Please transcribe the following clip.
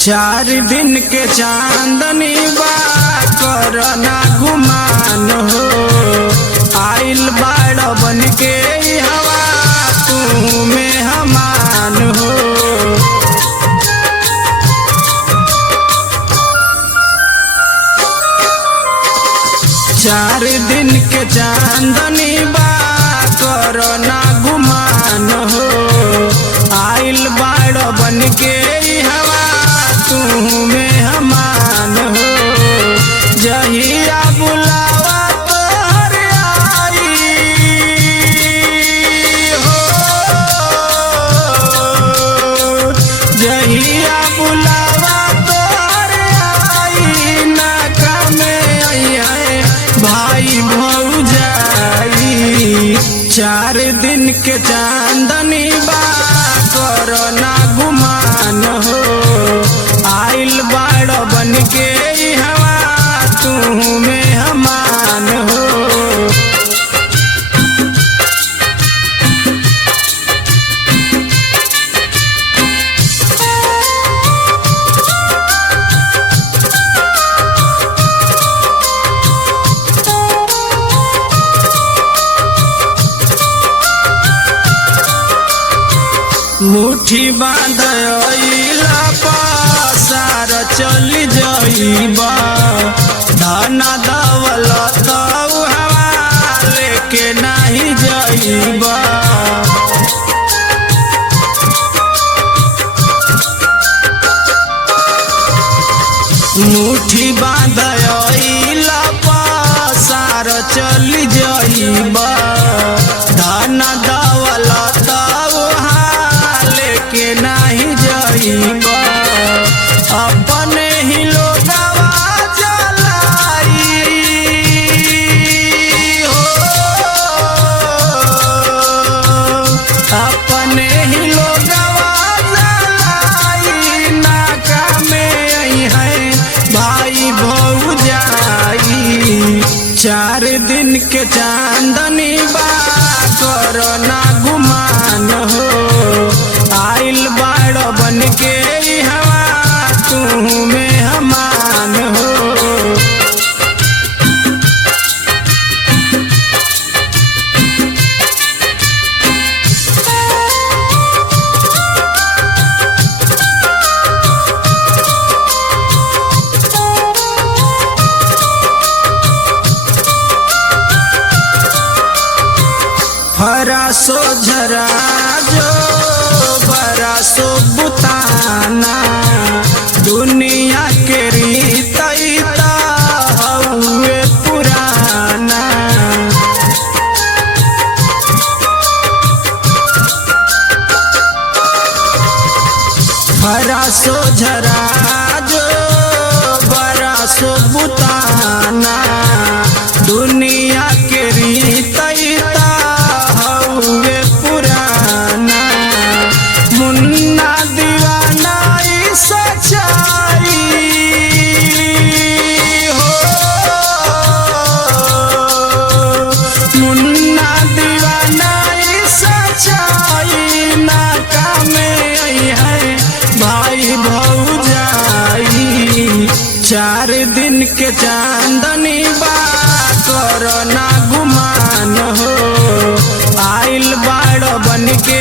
चार दिन के चांदनी बा करना गुमान हो। आइल बाड़ बन के हवा तू में हमान हो। चार दिन के चांदनी बा करना गुमान हो। आइल बाड़ बन के हवा तू में हमान हो। जहिया बुलावा तोहर आई हो। जहिया बुलावा तोहर आई नाका में आई है भाई भौजाई। चार दिन के चांदनी बा करना गुमान हो। आइल बाड़ बन के हवा तू में हमान हो। मुट्ठी बांधला पासार चल जाइबा। धना दौलत हवा लेके नहीं जाइबा। मुट्ठी बांधला पासार चल जाइबा। धना दौलत के नहीं जाइबा। अपने ही लोगवा जलाई हो। अपने ही लोगवा जलाई नाका में आई है भाई भौजाई। चार दिन के चांदनी बा करना गुमान हो। आइल बाड़ बन के हवा तू में हमान हो। हरा सो झरा जो बरा सो बुताना। दुनिया के रीता हउए पुराना। हरा सो झरा जो बरा सो बुताना। दुनिया के रीता हउए पुराना। मुन्ना दीवाना सच्चाई हो। मुन्ना दीवाना सच्चाई नाका में आई है भाई भौजाई। चार दिन के चांदनी बा करना गुमान हो। आइल बाड़ बन के